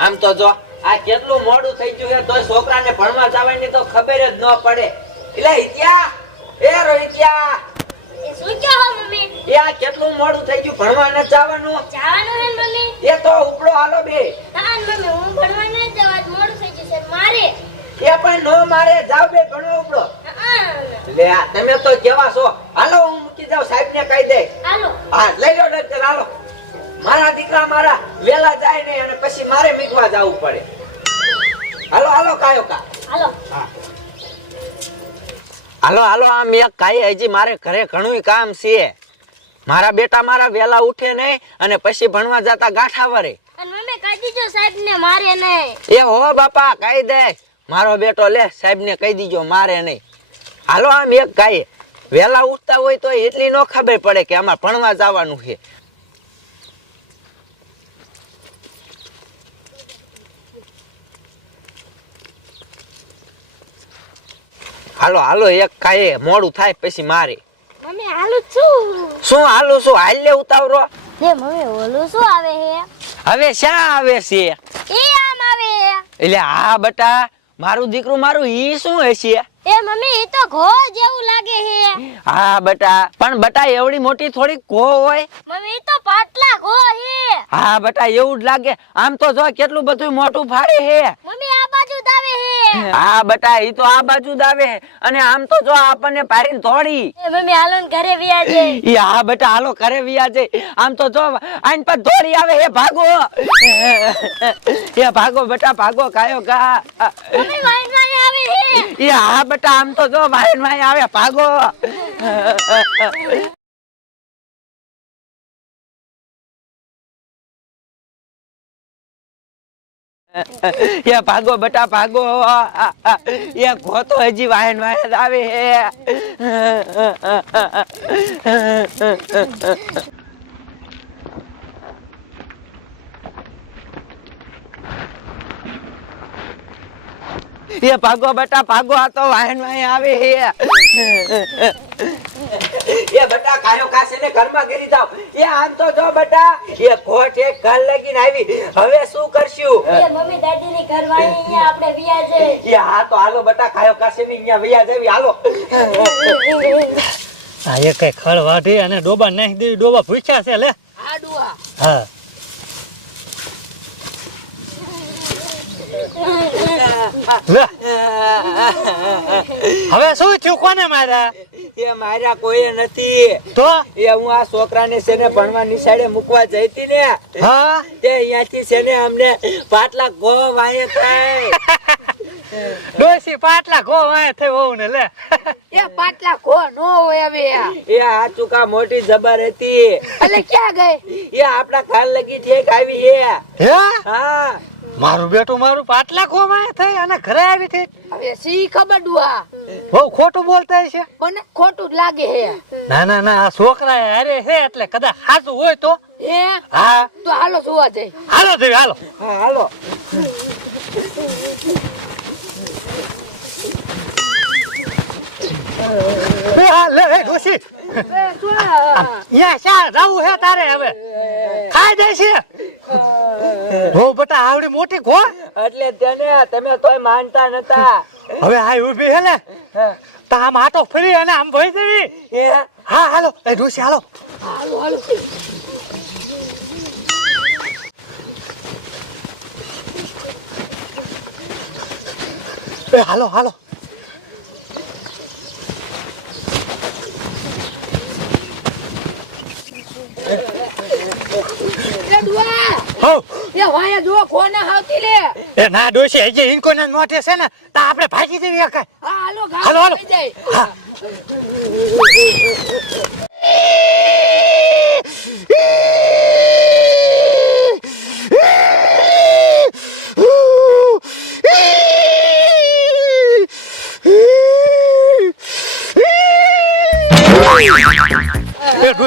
આમ તો જો આ કેટલું મોડું થઈ ગયું છે તો છોકરાને ભણવા જવાની તો ખબર જ ન પડે. એટલે હિત્યા એ રોહિત્યા એ શું કહો મમ્મી? એ આ કેટલું મોડું થઈ ગયું ભણવા ન જવાનું? જવાનું હે મમ્મી? એ તો ઉપડો હાલો બે. ને મમ્મી હું ભણવા ન જવા આજ મોડું થઈ જશે મારે. એ પણ નો મારે જાવ બે ભણવા ઉપડો. હા લે તમે તો કેવા છો? હાલો હું મૂકી જાવ સાહેબ ને કહી દે. હાલો. હા લઈ લો ડોક્ટર હાલો. મારા દીકરા મારા વેલા જાય ને અને પછી મારે મીગવા જવું પડે. હાલો હાલો કાયો કા. હાલો. હાલો હાલો આ મેં કાઈ હજી મારે ઘરે ઘણું કામ છે. મારા બેટા મારા વેલા ઉઠે નહીં અને પછી ભણવા જતા ગાંઠા વરે. સાહેબ ને મારે નહીં. એ હો બાપા કહી દે. મારો બેટો લે સાહેબ ને કહી દીજો મારે નહીં. હાલો આમ એક ગાય. વેલા ઉઠતા હોય તો એટલી નો ખબર પડે કે આમાં ભણવા જવાનું છે. હાલો હાલો એક કાંઈ મોડું થાય પછી મારે. મમ્મી હાલું છું. શું હાલું શું હાલે ઉતાવરો એ મમ્મી ઓલું શું આવે હે હવે શા આવે છે? એ આમ આવે. એટલે હા બટા મારું દીકરું મારું ઈ શું હશે? એ મમ્મી એ તો ઘો જેવું લાગે હે હા બટા પણ બટા એવડી મોટી થોડી કો હોય. મમ્મી તો પાટલા ઘો હે હા બટા એવું જ લાગે. આમ તો જો કેટલું બધું મોટું ફાડે હે મમ્મી હે બટા ઈ તો આ બાજુ જ આવે. અને આમ તો જો આપણને પારીને તોડી એ મમ્મી હાલો ને ઘરે વ્યા ઈ હા બટા હાલો કરે વિયાજે આમ તો જો આઈન પર દોડી આવે એ ભાગો. એ ભાગો બટા ભાગો કાયો કા. મમ્મી વાઈન વાઈ આવે એ હા બટા આમ તો જો માઈન વાય આવે ભાગો. એ ભાગો બટા, ભાગો. એ ગોતો હજી વાયન વાયન આવે હે. એ ભાગો બટા, ભાગો. આ તો વાહન વાહન આવે હે. એ બટા કાયો કાસીને ઘરમાં ગીરી જાવ એ આમ તો જો બટા એ કોટ એક ઘર લગીને આવી. હવે શું કરશું? એ મમ્મી દાદી ની ઘરવાળી અહીંયા આપણે વિયા છે. એ હા તો હાલો બટા કાયો કાસે અહીંયા વિયા જાવી હાલો. આ એ કઈ ખળ વાઢી અને ડોબા નાખી દેવી ડોબા ભૂખ્યા છે લે. આડુઆ હા. હવે શું થયું? કોને માર્યા? એ માર્યા કોઈ નથી. તો? એ હું આ છોકરાને છે ને ભણવા નિશાળે મૂકવા જઈતી ને. હા? તે અહીંયાથી છે ને અમને પાટલા ગો વાય થાય. ડોસી પાટલા ગો વાય થઈ ને લે. એ પાટલા ગો નો હોય હવે એ આ ચુકા મોટી જબર હતી. એટલે ક્યાં ગઈ? એ આપડા ખાલ લગી ઠેક આવી હે. હે? હા. મારું બેટું મારું પાટલા વાય થઈ અને ઘરે આવી થઈ. હવે સી ખબર ડુઆ? બહુ ખોટું બોલતા છે. મને ખોટું જ લાગે હે. ના ના ના આ છોકરા હારે છે એટલે કદાચ સાચું હોય તો. હે? હા. તો હાલો જોવા જઈ. હાલો જઈ હાલો. હા હાલો. હા હે તારે હવે? ખાઈ જાય છે. હો બટા આવડી મોટી ખો. એટલે તેને તમે તોય માનતા નતા. હવે આ ઊભી હે ને તા આમ આટો ફરી અને આમ ભઈ દેવી હે હા હાલો. એ ડોસી હાલો. હાલો હાલો. એ હાલો હાલો એ ડુઆ હો. એ વાયા જો કોને હાવતી લે? એ ના ડોસી હજી ઇનકો ને નોટે છે ને તો આપણે ભાગી દેવી એકાય હા હાલો હાલો,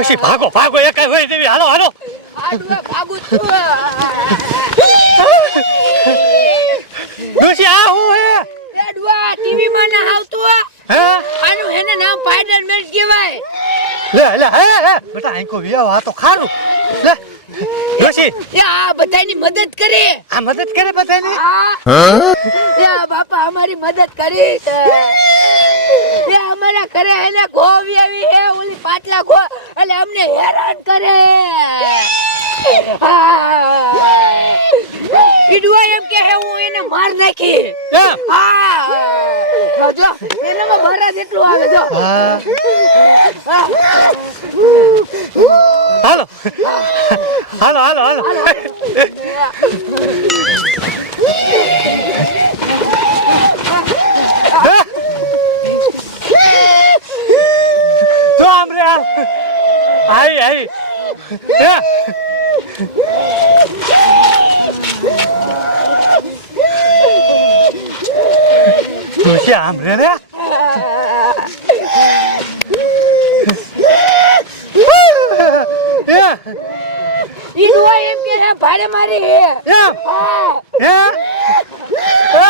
એ ભાગો ભાગો એકાય હોય દેવી હાલો હાલો ભાગું આ હું હે? એ ટીવી માં ના આવતું હે. આનું હેને નામ સ્પાઈડરમેન કહેવાય. લે લે હે હે બેટા આંકો વિયાવ આ તો ખારું. લે. ડોશી. એ આ બધાની મદદ કરે. આ મદદ કરે બધાની? એ બાપા અમારી મદદ કરી છે. એ અમારા ઘરે એને ગોવી આવી હે ઓલી પાટલા ગો એટલે અમને હેરાન કરે. કીડવા એમ કે હે હું એને માર નાખી. એમ? હા. જો એનામાં મારા જેટલું આવે જો. હાલો હાલો હાલો. હાલો જો આમ રે આમ આઈ આઈ હે ડોશી આમ રે રે હે એમ કે હે ભાડે મારી હે એમ? હા. હે ઓ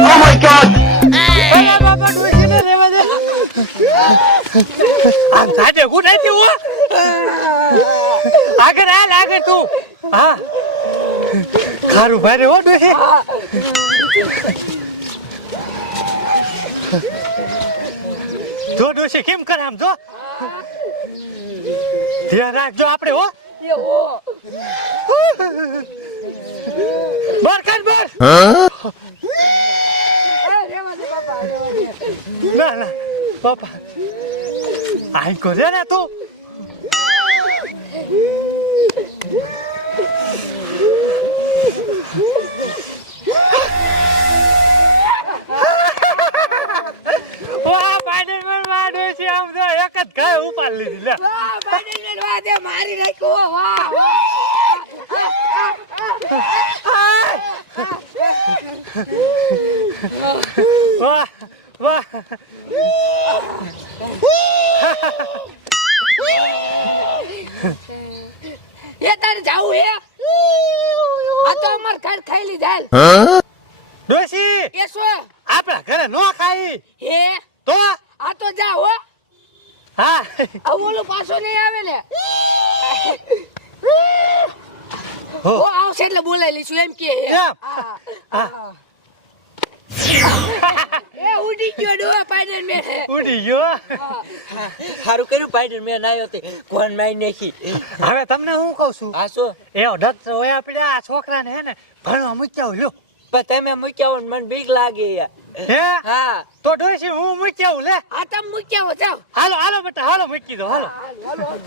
માય ગોડ અરે બાપા ડોશી ને રેવા દે. આમ ગુનાતી હો? આગળ હાલ આગળ તું. હા. ખારું ભારે હો ડોશી. જો ડોશી, કેમ કરે આમ જો? ધ્યાન રાખજો આપણે, હો. બર કાઢ, બાર. ના ના, પપ્પા. આઈ કરે ને તું. વાહ વાહ એ તારે જાવું હે? આ તો અમાર ઘર ખાઈ લીધા ડોસી એ શું? આપણા ઘરે નો ખાઈ. હે? તો? આ તો જા હો. હા. આ ઓલું પાછો નહીં આવે ને. ઓ આવશે એટલે બોલાવી લઈશું એમ કે હે. એમ? હા. હા. એ ઉડી ગયો ડો પાઈડન મે ઉડી ગયો? સારું કર્યું પાઇડર મેં આવ્યો તે. કોણ મારી નાખી? હવે તમને હું કહું છું? આ શું? એ ડક હોય આપણે આ છોકરાને હે ને ભણવા મૂક્યા લ્યો. પણ તમે મૂક્યા હોય ને મને બીક લાગે યાર. હે? હા. તો ડોશી હું મૂક્યા લે. આ તમે મૂક્યા હો જાઓ. હાલો હાલો બટા હાલો મૂકી દો હાલો, હાલો, હાલો.